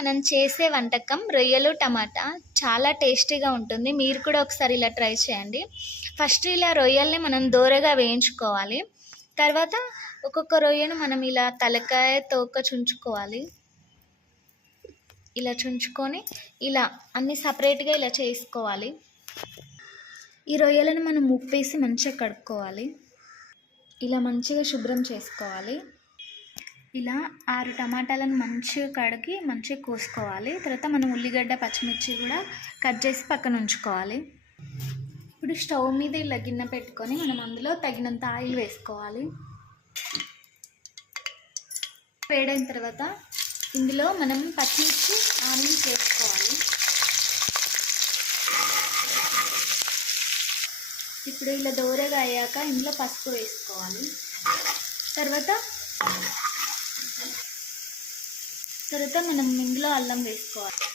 మనం చేసే వంటకం రొయ్యలు టమాటా చాలా టేస్టీగా ఉంటుంది. మీరు కూడా ఒకసారి ఇలా ట్రై చేయండి. ఫస్ట్ ఇలా రొయ్యల్ని మనం దోరగా వేయించుకోవాలి. తర్వాత ఒక్కొక్క రొయ్యను మనం ఇలా తలకాయ తోక చుంచుకోవాలి. ఇలా చుంచుకొని ఇలా అన్నీ సపరేట్గా ఇలా చేసుకోవాలి. ఈ రొయ్యలను మనం ఉప్పేసి మంచిగా కడుక్కోవాలి. ఇలా మంచిగా శుభ్రం చేసుకోవాలి. ఇలా 6 టమాటాలను మంచిగా కడిగి మంచిగా కోసుకోవాలి. తర్వాత మనం ఉల్లిగడ్డ పచ్చిమిర్చి కూడా కట్ చేసి పక్కన ఉంచుకోవాలి. ఇప్పుడు స్టవ్ మీద ఇలా గిన్నె పెట్టుకొని మనం అందులో తగినంత ఆయిల్ వేసుకోవాలి. వేడైన తర్వాత ఇందులో మనం పచ్చిమిర్చి ఆనియన్స్ వేసుకోవాలి. ఇప్పుడు ఇలా దోరగా అయ్యాక ఇందులో పసుపు వేసుకోవాలి. తర్వాత మనం ఇందులో అల్లం వేసుకోవాలి.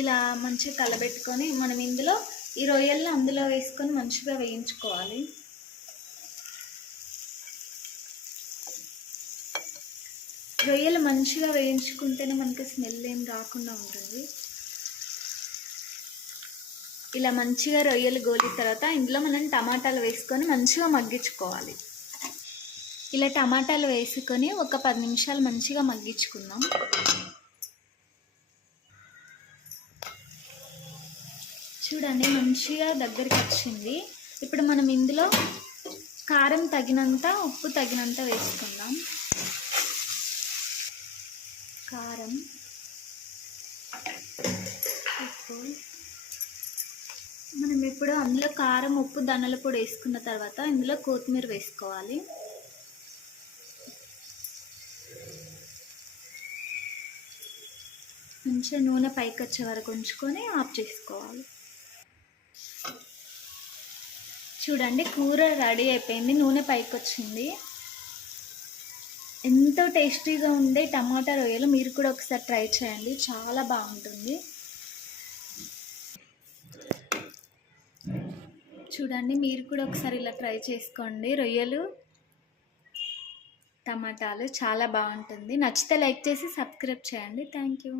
ఇలా మంచిగా కలబెట్టుకొని మనం ఇందులో ఈ రొయ్యలను అందులో వేసుకొని మంచిగా వేయించుకోవాలి. రొయ్యలు మంచిగా వేయించుకుంటేనే మనకి స్మెల్ ఏం రాకుండా ఉంటుంది. ఇలా మంచిగా రొయ్యలు గోలిన తర్వాత ఇందులో మనం టమాటాలు వేసుకొని మంచిగా మగ్గించుకోవాలి. ఇలా టమాటాలు వేసుకొని ఒక 10 నిమిషాలు మంచిగా మగ్గించుకుందాం. చూడండి మంచిగా దగ్గరికి వచ్చింది. ఇప్పుడు మనం ఇందులో కారం తగినంత, ఉప్పు తగినంత వేసుకుందాం. కారం, ఉప్పు. మనం ఇప్పుడు అందులో కారం, ఉప్పు, ధనియాల పొడి వేసుకున్న తర్వాత ఇందులో కొత్తిమీర వేసుకోవాలి. మంచిగా నూనె పైకి వచ్చే వరకు ఉంచుకొని ఆఫ్ చేసుకోవాలి. చూడండి కూర రెడీ అయిపోయింది. నూనె పైకి వచ్చింది. ఎంతో టేస్టీగా ఉండే టమాటా రొయ్యలు మీరు కూడా ఒకసారి ట్రై చేయండి. చాలా బాగుంటుంది. చూడండి మీరు కూడా ఒకసారి ఇలా ట్రై చేసుకోండి. రొయ్యలు టమాటాలు చాలా బాగుంటుంది. నచ్చితే లైక్ చేసి సబ్స్క్రైబ్ చేయండి. Thank you.